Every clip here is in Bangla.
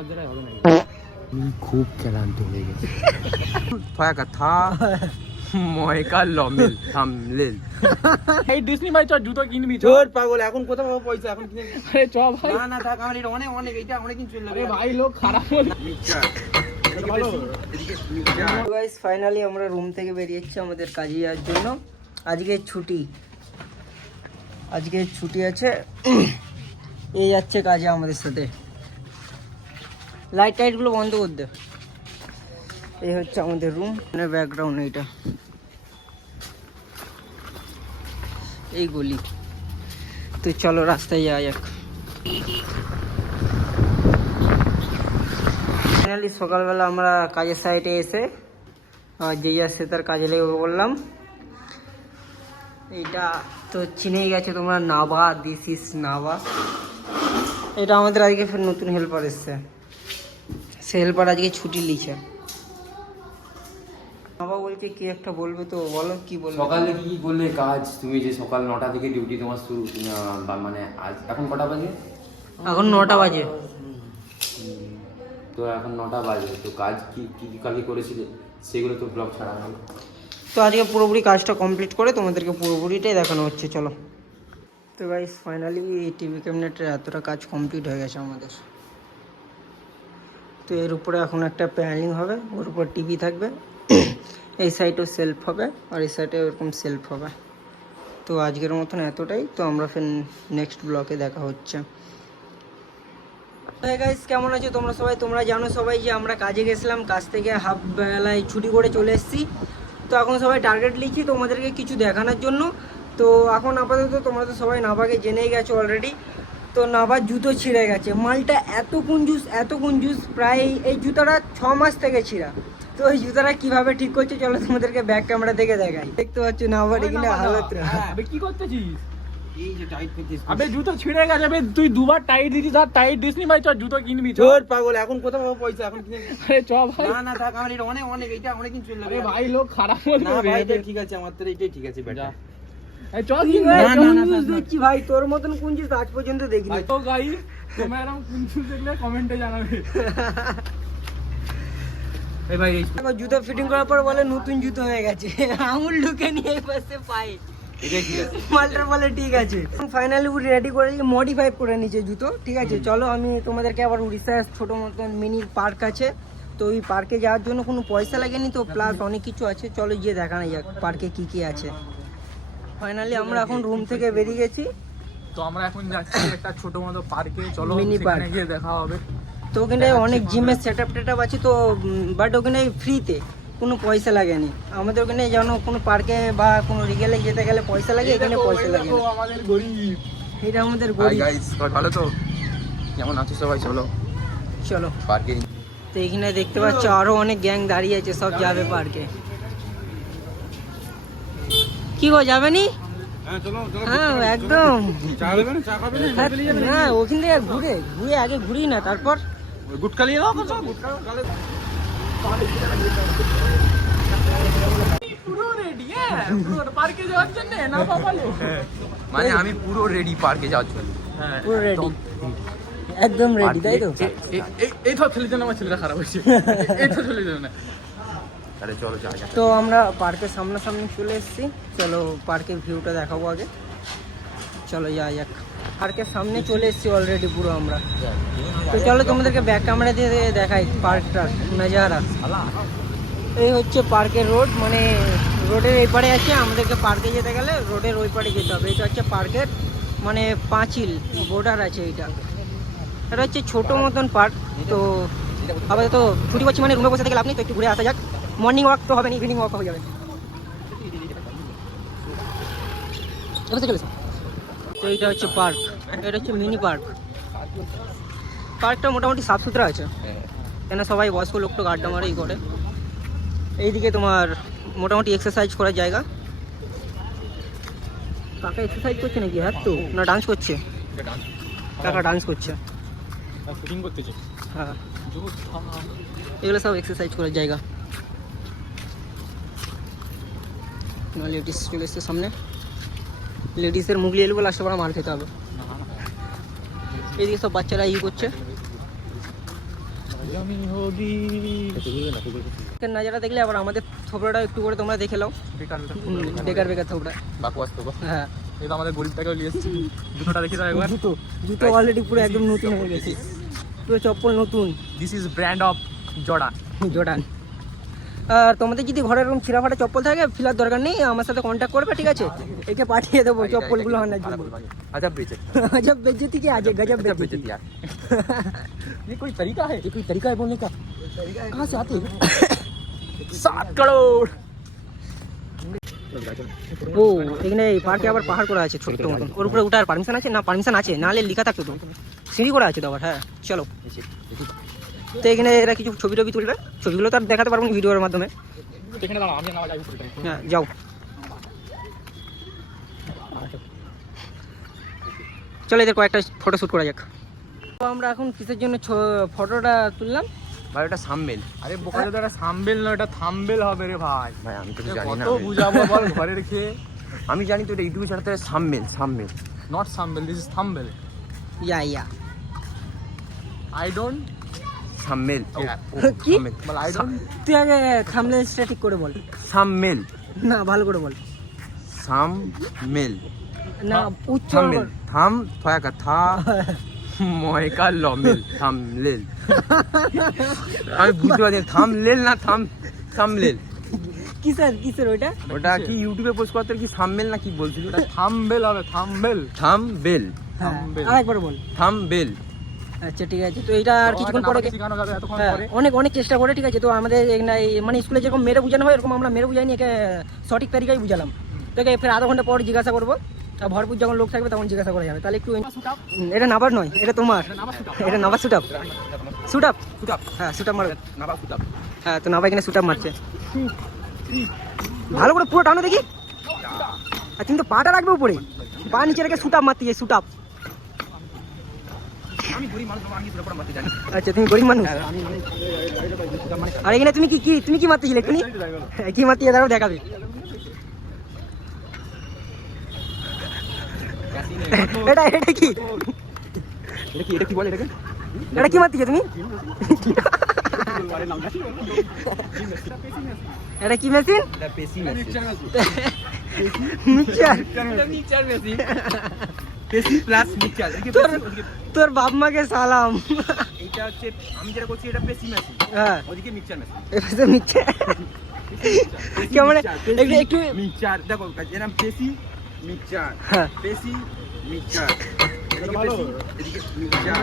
আমার দ্বারা হবে না। খুব ক্লান্ত হয়ে গেছে। থয়া কথা ময়কা লমেল থামলেল। এই ডিসনি ভাই চল জুতো কিনবি চল। পাগল এখন কোথাও পাবো পয়সা এখন কিনে। আরে চ ভাই। না না থাক আমার এটা অনেক অনেক এটা অনেক কিছু চলে যাবে। আরে ভাই লোক খারাপ বলে। গাইস ফাইনালি আমরা রুম থেকে বেরিয়েছি আমাদের কাজে যাওয়ার জন্য। আজকে ছুটি আছে। এই যাচ্ছে কাজে আমাদের সাথে। লাইট টাইটগুলো বন্ধ করে দে। এই হচ্ছে আমাদের রুম, মানে ব্যাকগ্রাউন্ড এইটা, এই গলি। তো চলো রাস্তায় যাওয়া যাক। ফাইনালি সকালবেলা আমরা কাজের সাইডে এসে যে যাচ্ছে তার কাজে লেগে বললাম। এইটা তো চিনেই গেছে তোমরা, নাভা, দিস ইজ নাভা। এটা আমাদের আজকে ফের নতুন হেল্পার এসছে। সে হেল্পার আজকে ছুটি লিখছে। বাবা বলছে কি একটা বলবে, তো বলো কি বলবে। সকালে কি করলে কাজ? তুমি যে সকাল 9টা থেকে ডিউটি তোমার শুরু, মানে আজ এখন কটা বাজে? এখন 9টা বাজে। তো এখন 9টা বাজে, তো কাজ কি কি কালকে করেছিলে সেগুলো তো ব্লগ ছাড়া হলো। তো আজকে পুরোপুরি কাজটা কমপ্লিট করে তোমাদেরকে পুরোপুরিটাই দেখানো হচ্ছে। চলো। তো গাইস ফাইনালি টিভি ক্যাবিনেটের এতটা কাজ কমপ্লিট হয়ে গেছে আমাদের। তো এর উপরে এখন একটা প্যানেলিং হবে, ওর উপর টিভি থাকবে, এই সাইডেও সেলফ হবে আর এই সাইডে এরকম সেলফ হবে। তো আজকের মতন এতটাই। তো আমরা ফের নেক্সট ব্লকে দেখা হচ্ছে। গাইস কেমন আছো তোমরা সবাই? তোমরা জানো সবাই যে আমরা কাজে গেছিলাম, কাজ থেকে হাফ বেলায় ছুটি করে চলে এসেছি। তো এখন সবাই টার্গেট লিখছি তোমাদেরকে কিছু দেখানোর জন্য। তো এখন আপাতত তোমরা তো সবাই নাভাকে জেনেই গেছো অলরেডি। তো নাভার জুতো ছিঁড়ে গেছে। মালটা এত কুঞ্জুস, প্রায় এই জুতোটা 6 মাস থেকে ছিঁড়া। তো এই জুতোটা কিভাবে ঠিক করছে চলো তোমাদেরকে ব্যাক ক্যামেরা থেকে দেখাই। দেখতে পাচ্ছ নাভার এখানে হালত। আবে কি করতেছিস? এই যে টাইট করতেছিস। আবে জুতো ছিঁড়ে গেছে। আবে তুই দুবার টাইট দিছিস আর টাইট দিসনি ভাই। চল জুতো কিনবি চল। পাগল এখন কোথাও পাবো পয়সা এখন কিনে। আরে চ ভাই। না না থাক আমার এটা অনেক অনেক এটা অনেক কিছু চলে যাবে। আরে ভাই লোক খারাপ বলে। না ভাই এটা ঠিক আছে, আমার তো এটাই ঠিক আছে বেটা। এই চল কিন। না দেখছি ভাই তোর মতন কুঞ্জুস আজ পর্যন্ত দেখিনি। তো গাইস তোমরা এরকম কুঞ্জুস দেখলে কমেন্টে জানাবে। এই ভাই এই জুতো ফিটিং করার পর বলে নতুন জুতো হয়ে গেছে। আঙুল ঢুকে নিয়ে এই পাশে পায়ে। এটাই ঠিক আছে। মালটার বলে ঠিক আছে। ফাইনালি রেডি করে মডিফাই করে নিচে জুতো। ঠিক আছে চলো আমি তোমাদেরকে আবার উড়িষ্যার ছোট মতন মিনি পার্ক আছে। তো ওই পার্কে যাওয়ার জন্য কোনো পয়সা লাগেনি, তো প্লাস অনেক কিছু আছে। চলো গিয়ে দেখানো যাক পার্কে কি কি আছে। ফাইনালি আমরা এখন রুম থেকে বেরিয়ে গেছি। তো আমরা এখন যাচ্ছি একটা ছোট মতো পার্কে। চলো মিনি পার্ক গিয়ে দেখা হবে। তো ওখানে অনেক জিমের সেটআপ টেটআপ আছে। তো বাট ওখানে ফ্রিতে, কোনো পয়সা লাগেনি। আমাদের ওখানে যেন কোনো পার্কে বা কোনো রিগেলে যেতে গেলে পয়সা লাগে, এখানে পয়সা লাগে না। আমাদের গরিব, এটা আমাদের গরিব। গাইস ভালো তো কেমন আছো সবাই? চলো পার্কে। তো এখানে দেখতে পাচ্ছ আরো অনেক গ্যাং দাঁড়িয়ে আছে, সব যাবে পার্কে। কি গো যাবে নি? হ্যাঁ একদম। হ্যাঁ ওখান থেকে ঘুরে আগে ঘুরি না, তারপর গুটকা নিয়ে নাও। পুরো রেডি পুরো পার্কে যাওয়ার জন্য না বাবা? মানে আমি পুরো রেডি পার্কে যাওয়ার জন্য। পুরো রেডি, একদম রেডি, তাই তো? এই তো ছেলে জন্য আমার ছেলেটা খারাপ হয়েছে। এই তো ছেলে জন্য। আরে চলো যাই। তো আমরা পার্কের সামনাসামনি চলে এসেছি। চলো পার্কের ভিউটা দেখাবো আগে। চলো যাই যাক। পার্কের সামনে চলে এসেছি অলরেডি পুরো আমরা। তো চলো তোমাদেরকে ব্যাক ক্যামেরা দিয়ে দেখাই পার্কটার নাজারা। এই হচ্ছে পার্কের রোড, মানে রোডের এই পারে আছে। আমাদেরকে পার্কে যেতে গেলে রোডের ওই পারে যেতে হবে। এটা হচ্ছে পার্কের মানে পাঁচিল বর্ডার আছে। এটা হচ্ছে ছোট মতন পার্ক। তো আপাতত ছুটি পাচ্ছি মানে রুমে বসে থেকে লাভ নেই, তো একটু ঘুরে আসা যাক। মর্নিং ওয়াক তো হবে না, ইভিনিং ওয়াক হয়ে যাবে। তো এইটা হচ্ছে পার্ক, এটা হচ্ছে মিনি পার্ক। পার্কটা মোটামুটি সাফ সুতরা আছে, কেন সবাই বয়স্ক লোক তো আড্ডা মারেই করে। এইদিকে তোমার মোটামুটি এক্সারসাইজ করার জায়গা। কাকা এক্সারসাইজ করছে নাকি? হ্যাঁ তো না ডান্স করছে? কাকা ডান্স করছে, শুটিং করতেছে। হ্যাঁ এগুলো সব এক্সারসাইজ করার জায়গা। লেডিস চলে এসছে সামনে। লেডিসের মুগলি এলবো লাস্টে পরে মার খেতে হবে। এইদিকে সব বাচ্চারা করছে। নাজারা দেখলে আবার আমাদের থোবড়াটা একটু করে তোমরা দেখে নাও। বেকার বেকার থোবড়া হ্যাঁ, এই তো আমাদের গরিবটাকেও নিয়ে এসেছি। জুতোটা দেখি তো একবার। জুতো অলরেডি পুরো একদম নতুন হয়ে গেছে, পুরো চপ্পল নতুন। This is brand of Jordan. Jordan. আর তোমাদের যদি ঘরে এরকম ছিঁড়া ফাটা চপ্পল থাকে, ফেলার দরকার নেই, আমার সাথে কন্ট্যাক্ট করবে, ঠিক আছে? একে পাঠিয়ে দেবো চপ্পলগুলো আনার জন্য। अजब बेइज्जत, अजब बेइज्जती क्या, आज गजब बेइज्जती यार। ये कोई तरीका है? ये कोई तरीका है बोलने का? कहाँ से आते हैं? 7 करोड़। ও এখানে পার্কে আবার পাহাড় করা আছে ছোট্ট মতন, ওর উপরে উঠার পারমিশন আছে না? পারমিশন আছে, নাহলে লেখা থাকতো তো। সিঁড়ি করা আছে তো আবার। হ্যাঁ চলো। তো এখানে এরা কিছু ছবি টবি তুলবে, ছবিগুলো তো আর দেখাতে পারবো না ভিডিওর মাধ্যমে। এখানে দাঁড়াও, আমি না যাই। হ্যাঁ যাও। চলো এদের কয়েকটা ফটো শ্যুট করা যাক। তো আমরা এখন কিসের জন্য ফটোটা তুললাম? ভাই এটা সামবেল। আরে বোকা দাদা, এটা সামবেল না, এটা থাম্বেল হবে রে ভাই। ভাই আমি তো জানি না, কত বুঝাবো বল ঘরে রেখে। আমি জানি তো এটা ইউটিউবে ছাড়তে হয় thumbnail. Thumbnail not thumbnail, this is thumbnail. Yeah I don't thumbnail. কি বল? I don't. তুই আগে থাম্বনেলটা ঠিক করে বল। সামবেল না ভালো করে বল। সামবেল না উচ্চারণ কর। থাম থয়াকা থা ময়কা লমেল থামলেল। আমি বুঝতে পারছি থামলেল না থামলেল। কিসের ওটা কি ইউটিউবে পোস্ট করতে কি সামবেল না কি বলছিল? ওটা থামবেল হবে। থামবেল। আরেকবার বল। থামবেল। আচ্ছা ঠিক আছে। তো এটা আর কিছুক্ষণ পরে অনেক চেষ্টা করে, ঠিক আছে? তো আমাদের মানে স্কুলে যেরকম মেরে বোঝানো হয়, এরকম আমরা মেরে বুঝাইনি, একে সঠিক তারিখায় বুঝালাম। তোকে ফের আধা ঘন্টা পর জিজ্ঞাসা করবো, ভরপুর যখন লোক থাকবে তখন জিজ্ঞাসা করা যাবে। তাহলে একটু এটা নাবার নয়, এটা তোমার, এটা নাবার শুট আপ। হ্যাঁ শুট আপ মারো। হ্যাঁ তো নাবা এখানে শুট আপ মারছে। ভালো করে পুরো টানো দেখি। আর তুমি তো পাটা রাখবে উপরে, পা নিচে রেখে শুট আপ মারতে যাই। Shoot up. আচ্ছা তুমি গরিব মানুষ। আর এখানে তুমি কি মারতেছিলে? তুমি কি মারতে দাঁড়াও দেখাবে। এটা কি বলে এটাকে? এটা কি মারতেছো তুমি? এটা কি মেশিন? তোর বাপ মাকে সালাম। এটা হচ্ছে আমি যেটা করছি, এটা পেসি মেশিন। হ্যাঁ ওদিকে মিক্সচার মেশিন। এটা মিক্সচার কেমন একটু মিক্সচার দেখো, এরকম পেসি মিক্সচার, পেসি মিক্সচার, এদিকে মিক্সচার,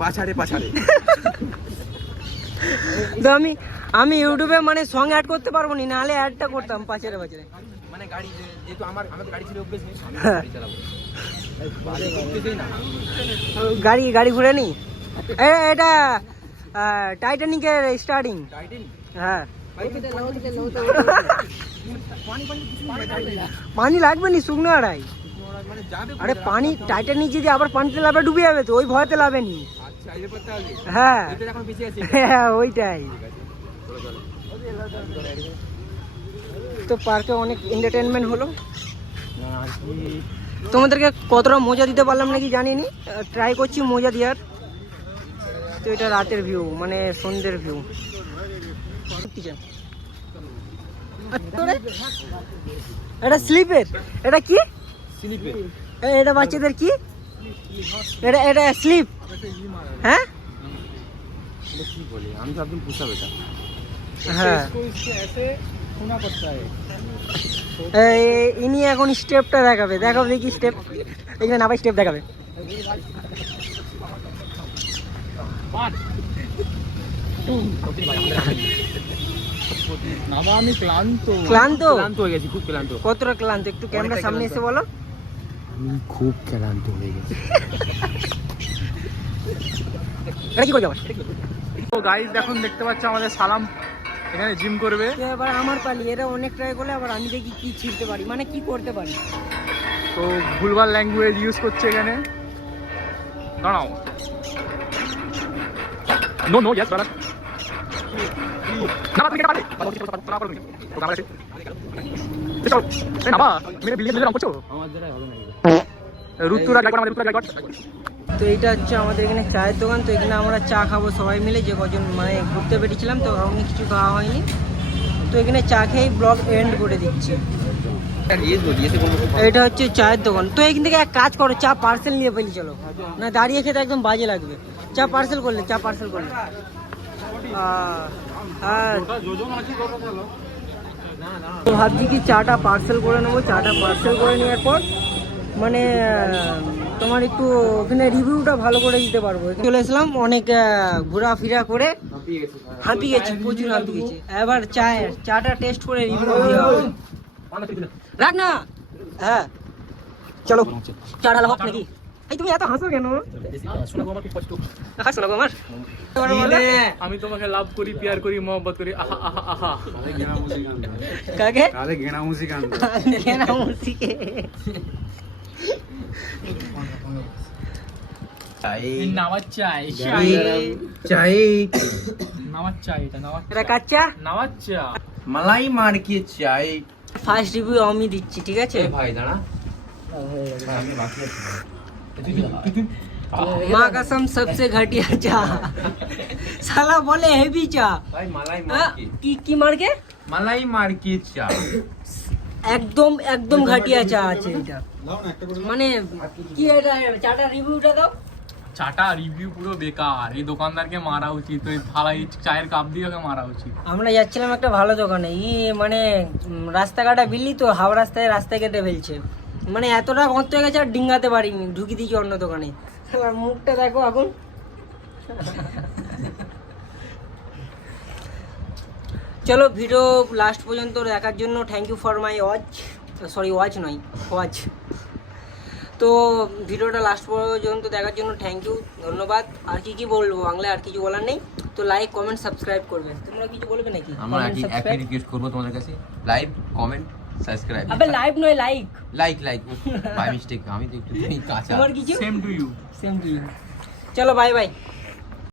পাছাড়ে। তো আমি ইউটিউবে মানে সং অ্যাড করতে পারবো না, নাহলে অ্যাডটা করতাম পাছাড়ে। মানে গাড়ি যেহেতু আমাদের গাড়ি ছিল অভ্যেস নেই, গাড়ি চালাবো। গাড়ি ঘুরে নি। এটা টাইটানিকের স্টার্টিং। হ্যাঁ পানি লাগবে নি, শুকনো আড়াই। আরে পানি টাইটানিক যদি আবার পানিতে লাভে ডুবে যাবে, তো ওই ভয়তে লাভে নি। হ্যাঁ হ্যাঁ ওইটাই তো। পার্কে অনেক এন্টারটেনমেন্ট হলো। তোমাদেরকে কতটা মজা দিতে পারলাম নাকি জানিনি, ট্রাই করছি মজা দেওয়ার। তো এটা রাতের ভিউ, মানে সন্ধ্যের ভিউ। এটা স্লিপের। এটা কি? এটা বাচ্চাদের কি? এটা স্লিপ। হ্যাঁ আমি তো একদম পুষা বেটা। হ্যাঁ ইনি এখন স্টেপটা দেখাবে দেখি স্টেপ। এখানে নাবা স্টেপ দেখাবে। আমি ক্লান্ত হয়ে গেছি, খুব ক্লান্ত। কতটা ক্লান্ত একটু ক্যামেরার সামনে এসে বলো। আমি খুব ক্লান্ত হয়ে গেছি। এটা কি করছো? তো গাইস এখন দেখতে পাচ্ছ আমাদের সালাম এখানে জিম করবে। এবার আমার পালি, এরা অনেক ট্রাই করলে আবার আমি দেখি কি ছিড়তে পারি, মানে কি করতে পারি। তো ভুলভাল ল্যাঙ্গুয়েজ ইউজ করছে এখানে। দাঁড়াও। নো ইয়েস বাড়া। না তুমি কেটে পারবে। তো ক্যামেরা আছে। চলো এই নাবা মেরে বিলিয়ে দিলে রং করছো। আমার দ্বারা হবে না। রুতুরা গাইড কর, আমাদের রুতুরা গাইড কর। তো তো এইটা হচ্ছে আমাদের এখানে চায়ের দোকান। তো এখানে আমরা চা খাবো সবাই মিলে, যে কজন মানে ঘুরতে বেরিয়েছিলাম, তো এমনি কিছু খাওয়া হয়নি। তো এখানে চা খেয়েই ব্লগ এন্ড করে দিচ্ছি। এটা হচ্ছে চায়ের দোকান। তো এখান থেকে এক কাজ করো, চা পার্সেল নিয়ে ফেলি চলো, না দাঁড়িয়ে খেতে একদম বাজে লাগবে। চা পার্সেল করলে হ্যাঁ, তো ভাবছি কি চাটা পার্সেল করে নেবো। চাটা পার্সেল করে নেওয়ার পর মানে তোমার একটু ওখানে রিভিউটা ভালো করে দিতে পারবো। চলে এসলাম, অনেক ঘোরাফেরা করে হাঁপিয়ে গেছি, প্রচুর হাঁপিয়ে গেছি। এবার চাটা টেস্ট করে রিভিউ দেওয়া হবে। রাখ না, হ্যাঁ চলো চাটা হোক নাকি। এই তুমি এত হাসো কেন? হাসো না গো আমার। আমি তোমাকে লাভ করি, প্যার করি, মোহব্বত করি, আহা আহা আহা। কাকে? আরে গেনা মুসি গান। গেনা মুসি কে? নামাজ চাই। এটা কাচ্চা নামাজ চা। मलाई मार के चाय ফার্স্ট রিভিউ আমি দিচ্ছি, ঠিক আছে? भाई दाड़ा माँ कसम सबसे घटिया चा। साला बोले हेवी चा। भाई मलाई हाँ, কি মার কে? मलाई मार के चाय একদম ঘাটিয়া চা আছে এটা। মানে কি এটা চাটা রিভিউটা দাও। চাটা রিভিউ পুরো বেকার। এই দোকানদারকে মারা উচিত, ওই থালা এই চায়ের কাপ দিয়ে ওকে মারা উচিত। আমরা যাচ্ছিলাম একটা ভালো দোকানে, মানে রাস্তাঘাটা বিল্লি তো হাওড়া রাস্তায় কেটে ফেলছে। মানে এতটা গর্ত হয়ে গেছে আর ডিঙ্গাতে পারিনি, ঢুকি দিয়েছি অন্য দোকানে। আর মুখটা দেখো এখন। চলো ভিডিও লাস্ট পর্যন্ত দেখার জন্য thank you for my watch. তো ভিডিওটা লাস্ট পর্যন্ত দেখার জন্য থ্যাংক ইউ, ধন্যবাদ। আর কি বলবো, বাংলায় আর কিছু বলার নেই। তো লাইক কমেন্ট সাবস্ক্রাইব করবে। তোমরা কিছু বলবে নাকি? আমরা একই রিকোয়েস্ট করব তোমাদের কাছে, লাইক কমেন্ট সাবস্ক্রাইব। আবে লাইভ নয়, লাইক বাই মিস্টেক আমি তো একটু কাঁচা। তোমার কিছু? Same to you. চলো বাই বাই।